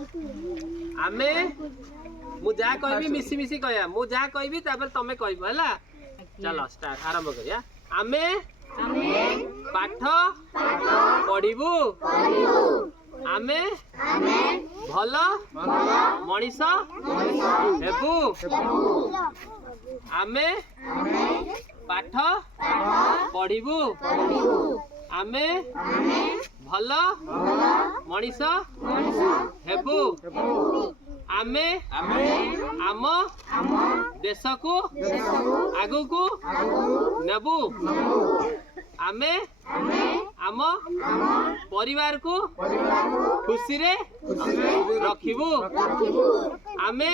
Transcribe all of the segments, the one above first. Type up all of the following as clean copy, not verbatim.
आमे मु जा कहबी मिसी मिसी कहया मु जा कहबी तापर तमे कहबो हला चलो स्टार्ट आरंभ करिया आमे पाठ पढ़िबू आमे भल मनीष हेबू आमे पाठ पढ़िबू आमे भल मनीष हेबू आमे आम देश को आगु को नेबू आमे आम परिवार को खुशी रे रखिबू आमे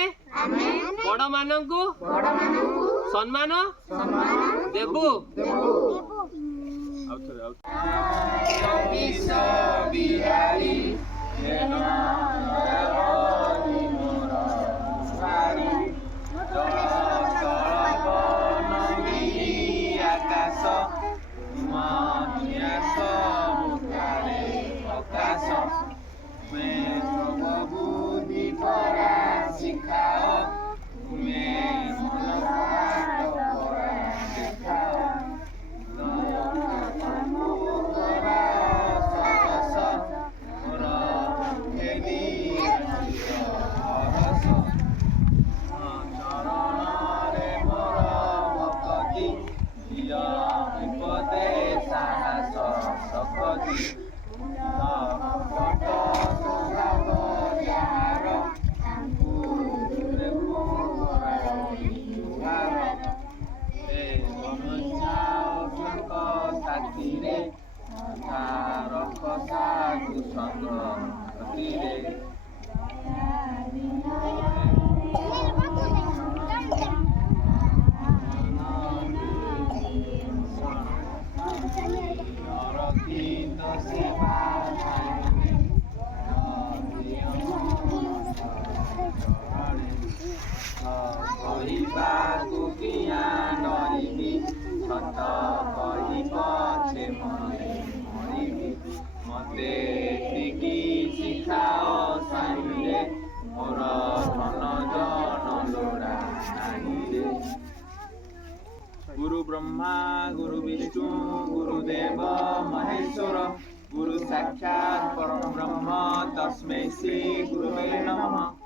बड़ मानकु सम्मान देबू मते शिखाओ साइले मोर मन जन लोड़ा गुरु ब्रह्मा गुरु विष्णु गुरुदेव महेश्वर गुरु साक्षात् परम ब्रह्म तस्मै श्री गुरुवे नमः।